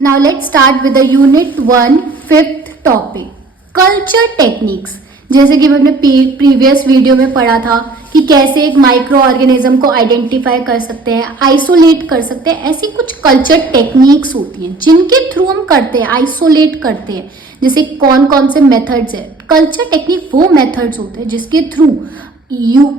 Now let's start with the unit 1 fifth topic culture techniques. जैसे कि हमने previous video में पढ़ा था कि कैसे एक माइक्रो ऑर्गेनिज्म को आइडेंटिफाई कर सकते हैं, आइसोलेट कर सकते हैं। ऐसी कुछ कल्चर टेक्निक्स होती हैं जिनके थ्रू हम करते हैं, आइसोलेट करते हैं। जैसे कौन कौन से मेथड्स है, कल्चर टेक्निक वो मेथड्स होते हैं जिसके through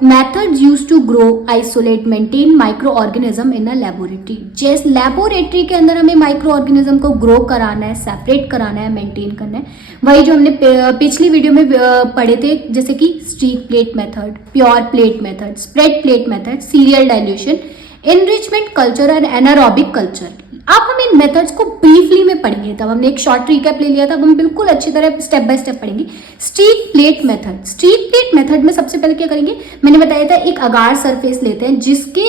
methods used to grow, isolate, maintain microorganism in a laboratory। जैसे लेबोरेटरी के अंदर हमें माइक्रो ऑर्गेनिज्म को ग्रो कराना है, सेपरेट कराना है, मेंटेन करना है। वही जो हमने पिछली वीडियो में पढ़े थे, जैसे कि streak plate method, pure plate method, spread plate method, serial dilution, enrichment culture और एनारोबिक कल्चर। अब हम इन मेथड्स को ब्रीफली में पढ़ेंगे। तब हमने एक शॉर्ट रिकैप ले लिया था, अब हम बिल्कुल अच्छी तरह स्टेप बाय स्टेप पढ़ेंगे। Streak plate method, streak plate method में सबसे पहले क्या करेंगे, मैंने बताया था एक अगार सरफेस लेते हैं जिसके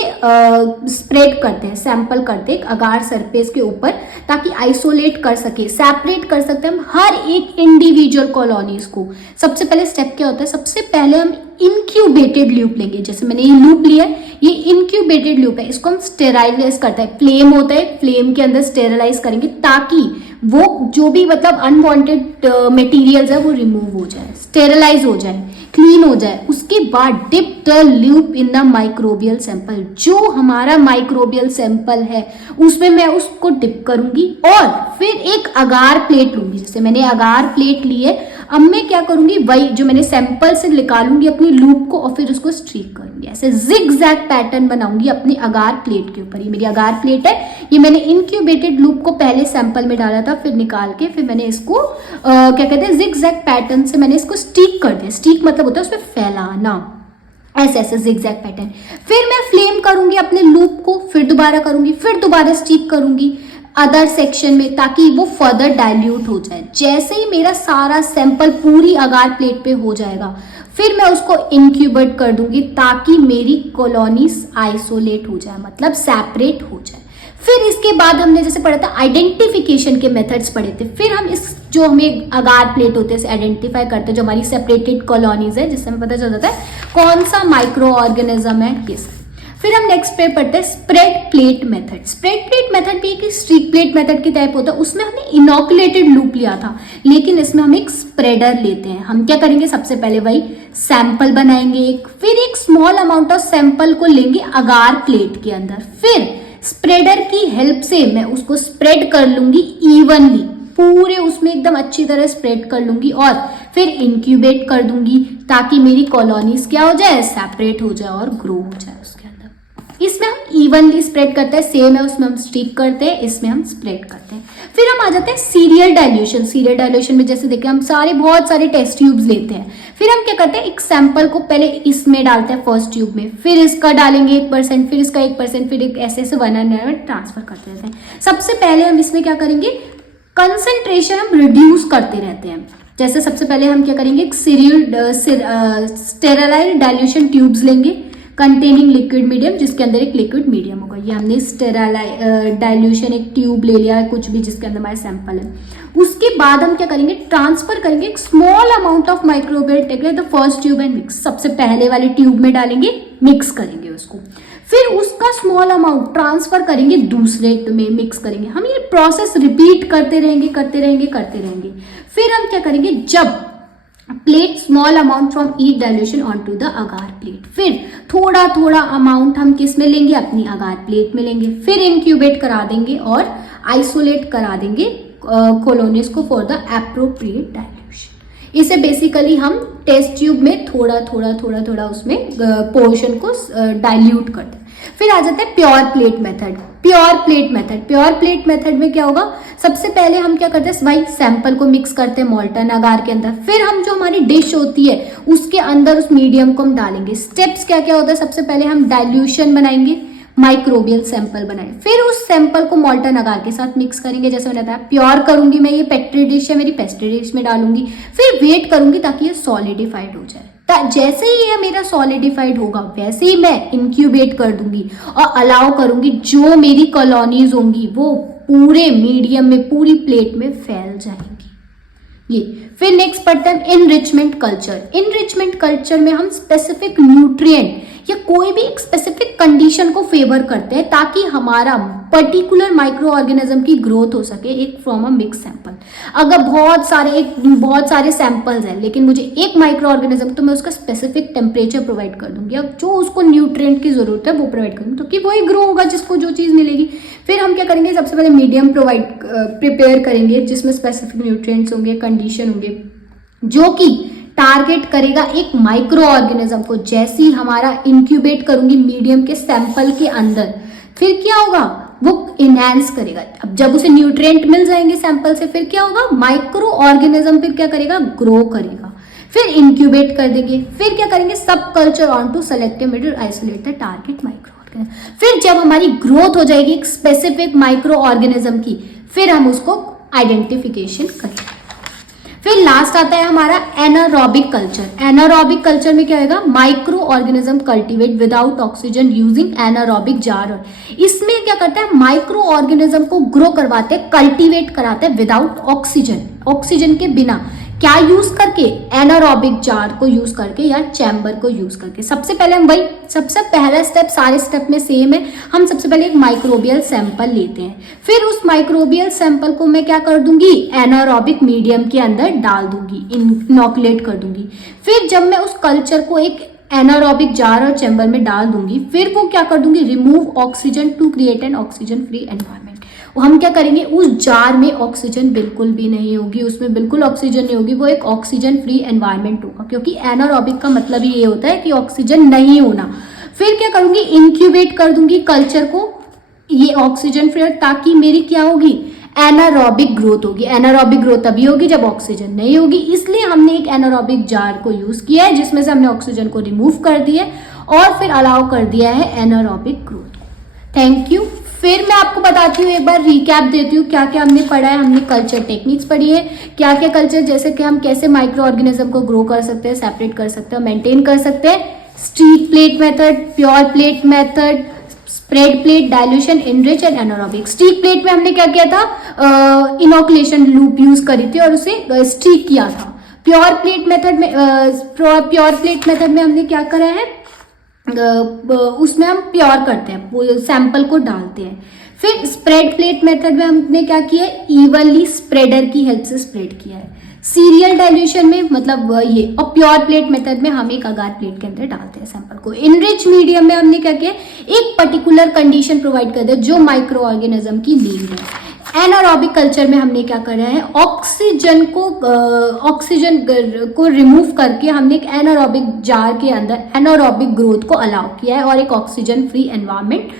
स्प्रेड करते हैं, सैंपल करते हैं एक अगार सरफेस के ऊपर, ताकि आइसोलेट कर सके, सेपरेट कर सकते हैं हम हर एक इंडिविजुअल कॉलोनीज को। सबसे पहले स्टेप क्या होता है, सबसे पहले हम इंक्यूबेटेड लूप लेंगे। जैसे मैंने ये लूप लिया है, ये इंक्यूबेटेड लूप है, इसको हम स्टेराइलाइज करते हैं। फ्लेम होता है, फ्लेम के अंदर स्टेरलाइज करेंगे ताकि वो जो भी मतलब अनवांटेड मटेरियल्स है वो रिमूव हो जाए, स्टेरलाइज हो जाए, क्लीन हो जाए। उसके बाद dip the loop in the microbial sample, जो हमारा माइक्रोबियल सैंपल है उसमें मैं उसको डिप करूंगी और फिर एक अगार प्लेट लूंगी। जैसे मैंने अगार प्लेट ली है, अब मैं क्या करूंगी, वही जो मैंने सैंपल से निकालूंगी अपनी लूप को और फिर उसको स्ट्रीक करूंगी। ऐसे जिग जैग पैटर्न बनाऊंगी अपनी अगार प्लेट के ऊपर। ये मेरी अगार प्लेट है, ये मैंने इंक्यूबेटेड लूप को पहले सैंपल में डाला था, फिर निकाल के फिर मैंने इसको क्या कहते हैं, जिग जैग पैटर्न से मैंने इसको स्टिक कर दिया। स्टिक मतलब होता है उसमें फैलाना, ऐसे ऐसे जिगजैग पैटर्न। फिर मैं फ्लेम करूंगी अपने लूप को, फिर दोबारा करूंगी, फिर दोबारा स्टिक करूंगी अदर सेक्शन में, ताकि वो फर्दर डाइल्यूट हो जाए। जैसे ही मेरा सारा सैंपल पूरी अगार प्लेट पे हो जाएगा, फिर मैं उसको इंक्यूबेट कर दूंगी ताकि मेरी कॉलोनीज आइसोलेट हो जाए, मतलब सेपरेट हो जाए। फिर इसके बाद हमने जैसे पढ़ा था आइडेंटिफिकेशन के मेथड्स पढ़े थे। फिर हम इस जो हमें अगार प्लेट होते हैं आइडेंटिफाई करते हैं, जो हमारी सेपरेटेड कॉलोनीज है, जिससे हमें पता चल जाता है कौन सा माइक्रो ऑर्गेनिज्म है किस। फिर हम नेक्स्ट पे पढ़ते हैं spread plate method. Spread plate method भी एक स्ट्रीक प्लेट मेथड की टाइप होता है। उसमें हमने इनोकुलेटेड लूप लिया था, लेकिन इसमें हम एक स्प्रेडर लेते हैं। हम क्या करेंगे, सबसे पहले वही सैंपल बनाएंगे एक, फिर एक स्मॉल अमाउंट ऑफ सैंपल को लेंगे अगार प्लेट के अंदर, फिर स्प्रेडर की हेल्प से मैं उसको स्प्रेड कर लूंगी इवनली, पूरे उसमें एकदम अच्छी तरह स्प्रेड कर लूंगी और फिर इंक्यूबेट कर दूंगी ताकि मेरी कॉलोनीज क्या हो जाए, सेपरेट हो जाए और ग्रो हो जाए उसके अंदर। इसमें हम इवनली स्प्रेड करते हैं, सेम है उसमें हम स्टिक करते हैं, इसमें हम स्प्रेड करते हैं। फिर हम आ जाते हैं सीरियल डाइल्यूशन। सीरियल डाइल्यूशन में जैसे देखिए हम बहुत सारे टेस्ट ट्यूब्स लेते हैं, फिर हम क्या करते हैं, एक सैंपल को पहले इसमें डालते हैं फर्स्ट ट्यूब में, फिर इसका डालेंगे 1%, फिर इसका 1%, फिर एक ऐसे ऐसे 1 ट्रांसफर करते रहते हैं। सबसे पहले हम इसमें क्या करेंगे, कंसंट्रेशन हम रिड्यूस करते रहते हैं। जैसे सबसे पहले हम क्या करेंगे, एक स्टेराइल डाइल्यूशन ट्यूब्स लेंगे कंटेनिंग लिक्विड मीडियम, जिसके अंदर एक लिक्विड मीडियम होगा। ये हमने स्टेराइल डाइल्यूशन एक ट्यूब ले लिया है, कुछ भी जिसके अंदर हमारा सैंपल है। उसके बाद हम क्या करेंगे, ट्रांसफर करेंगे एक small amount of microbial take the first tube and mix. सबसे पहले वाले ट्यूब में डालेंगे, मिक्स करेंगे उसको, फिर उसका स्मॉल अमाउंट ट्रांसफर करेंगे दूसरे में मिक्स करेंगे। हम ये प्रोसेस रिपीट करते रहेंगे करते रहेंगे करते रहेंगे। फिर हम क्या करेंगे, जब plate small amount from each dilution on to the agar plate, फिर थोड़ा थोड़ा अमाउंट हम किस में लेंगे, अपनी अगार प्लेट में लेंगे, फिर इंक्यूबेट करा देंगे और आइसोलेट करा देंगे कॉलोनीज को फॉर द एप्रोप्रिएट डाइल्यूशन। इसे बेसिकली हम टेस्ट ट्यूब में थोड़ा थोड़ा थोड़ा थोड़ा उसमें पोर्शन को डाइल्यूट करते हैं। फिर आ जाता है pure plate method. Pure plate method, pure plate method में क्या होगा, सबसे पहले हम क्या करते हैं, वही सैंपल को मिक्स करते हैं मोल्टन अगार के अंदर, फिर हम जो हमारी डिश होती है उसके अंदर उस मीडियम को हम डालेंगे। स्टेप्स क्या क्या होता है, सबसे पहले हम डाइल्यूशन बनाएंगे, माइक्रोबियल सैंपल बनाए, फिर उस सैंपल को मोल्टन अगार के साथ मिक्स करेंगे। जैसे मैंने बताया प्योर करूंगी मैं, ये पेट्री डिश है मेरी, पेट्री डिश में डालूंगी, फिर वेट करूंगी ताकि ये सॉलिडिफाइड हो जाए। जैसे ही ये मेरा सॉलिडिफाइड होगा वैसे ही मैं इंक्यूबेट कर दूंगी और अलाउ करूंगी जो मेरी कॉलोनीज होंगी वो पूरे मीडियम में, पूरी प्लेट में फैल जाएंगी। ये। फिर नेक्स्ट पढ़ते हैं इनरिचमेंट कल्चर। इनरिचमेंट कल्चर में हम स्पेसिफिक न्यूट्रिएंट या कोई भी एक स्पेसिफिक कंडीशन को फेवर करते हैं ताकि हमारा पर्टिकुलर माइक्रो ऑर्गेनिज्म की ग्रोथ हो सके, एक फ्रॉम अ मिक्स सैंपल। अगर बहुत सारे सैंपल्स हैं लेकिन मुझे एक माइक्रो ऑर्गेनिज्म, तो मैं उसका स्पेसिफिक टेम्परेचर प्रोवाइड कर दूंगी, अब जो उसको न्यूट्रिएंट की जरूरत है वो प्रोवाइड करूंगी, तो कि वही ग्रो होगा जिसको जो चीज़ मिलेगी। फिर हम क्या करेंगे, सबसे पहले मीडियम प्रिपेयर करेंगे जिसमें स्पेसिफिक न्यूट्रिएंट्स होंगे, कंडीशन होंगे, जो कि टारगेट करेगा एक माइक्रो ऑर्गेनिज्म को। जैसे ही हमारा इंक्यूबेट करूंगी मीडियम के सैंपल के अंदर, फिर क्या होगा, वो इनहैंस करेगा। अब जब उसे न्यूट्रिएंट मिल जाएंगे सैंपल से, फिर क्या होगा, माइक्रो ऑर्गेनिज्म फिर क्या करेगा, ग्रो करेगा। फिर इंक्यूबेट कर देंगे। फिर क्या करेंगे, subculture on to selective method isolate the target microorganism. फिर जब हमारी ग्रोथ हो जाएगी एक स्पेसिफिक माइक्रो ऑर्गेनिज्म की, फिर हम उसको आइडेंटिफिकेशन करेंगे। फिर लास्ट आता है हमारा एनारोबिक कल्चर। एनारोबिक कल्चर में क्या होगा, micro organism cultivate without oxygen using anaerobic jar. इसमें क्या करता है, माइक्रो ऑर्गेनिज्म को ग्रो करवाते हैं, कल्टीवेट कराते हैं विदाउट ऑक्सीजन, ऑक्सीजन के बिना। क्या यूज करके, एनारोबिक जार को यूज करके या चैम्बर को यूज करके। सबसे पहले हम वही, सबसे पहला स्टेप सारे स्टेप में सेम है, हम सबसे पहले एक माइक्रोबियल सैंपल लेते हैं, फिर उस माइक्रोबियल सैंपल को मैं क्या कर दूंगी, एनारोबिक मीडियम के अंदर डाल दूंगी, इनोकुलेट कर दूंगी। फिर जब मैं उस कल्चर को एक एनारोबिक जार और चैम्बर में डाल दूंगी, फिर वो क्या कर दूंगी, remove oxygen to create an oxygen free environment. हम क्या करेंगे, उस जार में ऑक्सीजन बिल्कुल भी नहीं होगी, उसमें बिल्कुल ऑक्सीजन नहीं होगी, वो एक ऑक्सीजन फ्री एनवायरमेंट होगा, क्योंकि एनारोबिक का मतलब ही ये होता है कि ऑक्सीजन नहीं होना। फिर क्या करूंगी, इंक्यूबेट कर दूंगी कल्चर को, ये ऑक्सीजन फ्री, ताकि मेरी क्या होगी, एनारोबिक ग्रोथ होगी। एनारोबिक ग्रोथ तभी होगी जब ऑक्सीजन नहीं होगी, इसलिए हमने एक एनारोबिक जार को यूज किया है जिसमें से हमने ऑक्सीजन को रिमूव कर दिया और फिर अलाउ कर दिया है एनारोबिक ग्रोथ को। Thank you. फिर मैं आपको बताती हूँ, एक बार रिकैप देती हूँ क्या क्या हमने पढ़ा है। हमने कल्चर टेक्निक्स पढ़ी है, क्या क्या कल्चर, जैसे कि हम कैसे माइक्रो ऑर्गेनिज्म को ग्रो कर सकते हैं, सेपरेट कर सकते हैं, मेंटेन कर सकते हैं। Streak plate method, pure plate method, spread plate, dilution, enrich and anaerobic. Streak plate में हमने क्या किया था, इनोकुलेशन लूप यूज करी थी और उसे स्टीक किया था। प्योर प्लेट मेथड में हमने क्या करा है, उसमें हम प्योर करते हैं, सैंपल को डालते हैं। फिर स्प्रेड प्लेट मेथड में हमने क्या किया है, इवनली स्प्रेडर की हेल्प से स्प्रेड किया है। सीरियल डाइल्यूशन में मतलब ये, और प्योर प्लेट मेथड में हम एक अगार प्लेट के अंदर डालते हैं सैंपल को। इनरिच मीडियम में हमने क्या किया, एक पर्टिकुलर कंडीशन प्रोवाइड कर दिया जो माइक्रो ऑर्गेनिज्म की नीड है। एनारोबिक कल्चर में हमने क्या करा है, ऑक्सीजन को रिमूव करके हमने एक एनारोबिक जार के अंदर एनारोबिक ग्रोथ को अलाउ किया है और एक ऑक्सीजन फ्री एनवायरनमेंट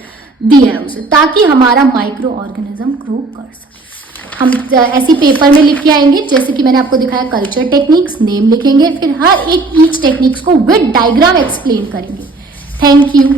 दिया है उसे, ताकि हमारा माइक्रो ऑर्गेनिज्म ग्रो कर सके। हम ऐसी पेपर में लिख के आएंगे, जैसे कि मैंने आपको दिखाया, कल्चर टेक्निक्स, नेम लिखेंगे, फिर हर एक ईच टेक्निक्स को विद डायग्राम एक्सप्लेन करेंगे। Thank you.